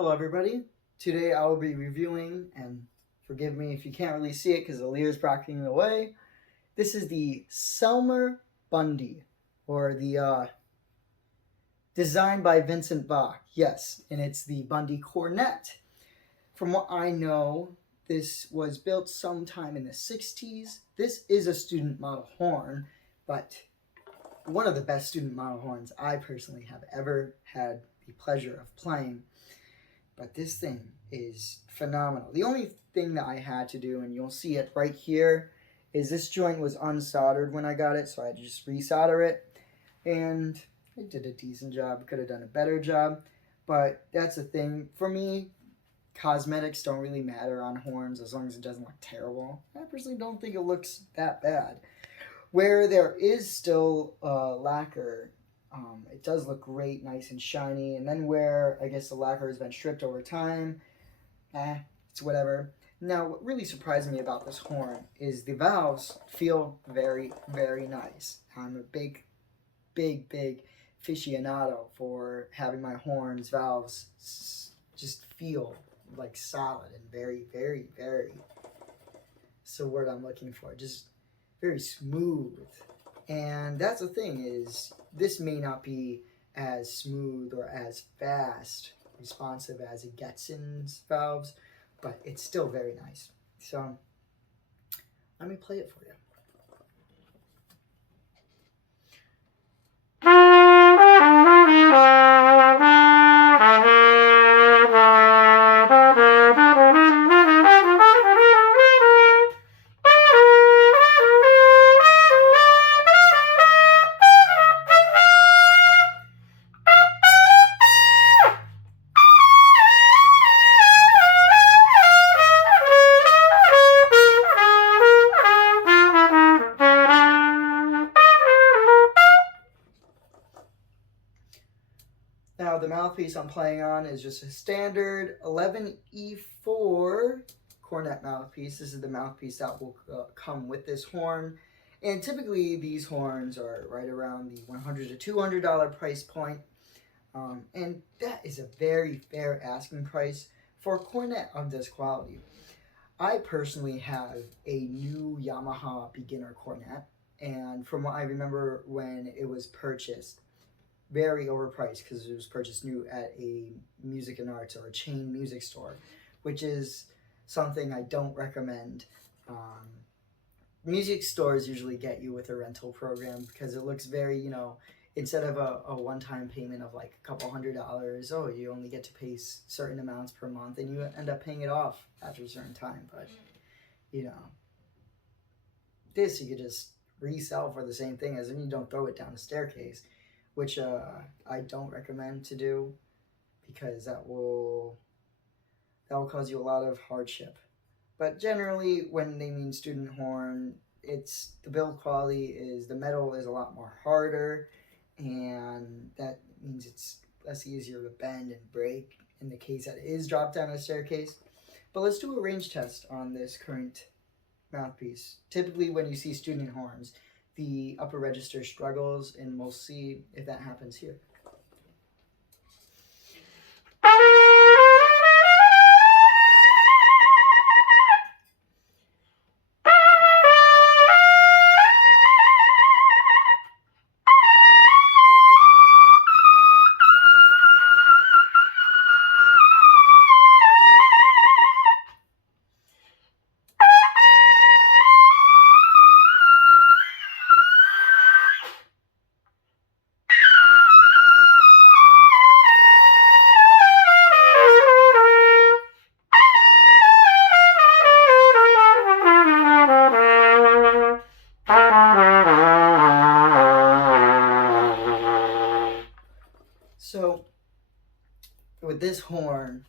Hello everybody. Today I will be reviewing, and forgive me if you can't really see it because the leer is blocking the way. This is the Selmer Bundy, or the designed by Vincent Bach. Yes, and it's the Bundy Cornet. From what I know, this was built sometime in the 60s. This is a student model horn, but one of the best student model horns I personally have ever had the pleasure of playing. But this thing is phenomenal. The only thing that I had to do, and you'll see it right here, is this joint was unsoldered when I got it, so I had to just resolder it. And I did a decent job. Could have done a better job. But that's the thing. For me, cosmetics don't really matter on horns as long as it doesn't look terrible. I personally don't think it looks that bad. Where there is still lacquer, it does look great, nice and shiny. And then where I guess the lacquer has been stripped over time, it's whatever. Now, what really surprised me about this horn is the valves feel very, very nice. I'm a big aficionado for having my horns valves just feel like solid and very, very, very. It's the word I'm looking for. Just very smooth. And that's the thing, is this may not be as smooth or as fast responsive as it gets in valves, but it's still very nice. So let me play it for you. Now the mouthpiece I'm playing on is just a standard 11E4 cornet mouthpiece. This is the mouthpiece that will come with this horn. And typically these horns are right around the $100 to $200 price point. And that is a very fair asking price for a cornet of this quality. I personally have a new Yamaha beginner cornet. And from what I remember when it was purchased, very overpriced because it was purchased new at a music and arts or a chain music store, which is something I don't recommend. Music stores usually get you with a rental program because it looks very, instead of a one-time payment of like a couple $100, oh, you only get to pay certain amounts per month and you end up paying it off after a certain time. But, this you could just resell for the same thing as if you don't throw it down a staircase, which I don't recommend to do because that will cause you a lot of hardship. But generally, when they mean student horn, it's the build quality is the metal is a lot more harder, and that means it's less easier to bend and break in the case that it is dropped down a staircase. But let's do a range test on this current mouthpiece. Typically, when you see student horns, the upper register struggles, and we'll see if that happens here. So with this horn,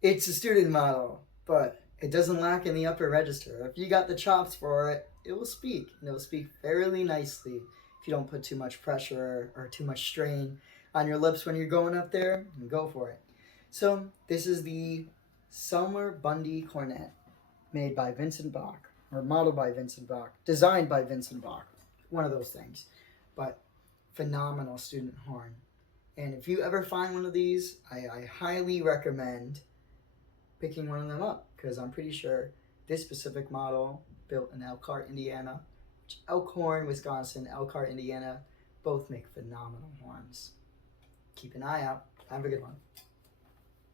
it's a student model, but it doesn't lack in the upper register. If you got the chops for it, it will speak, and it will speak fairly nicely if you don't put too much pressure or too much strain on your lips when you're going up there. And go for it. So this is the Selmer Bundy Cornet, made by Vincent Bach, or modeled by Vincent Bach, designed by Vincent Bach, one of those things. But phenomenal student horn. And if you ever find one of these, I highly recommend picking one of them up, because I'm pretty sure this specific model built in Elkhart, Indiana, which Elkhorn, Wisconsin, Elkhart, Indiana, both make phenomenal horns. Keep an eye out. Have a good one.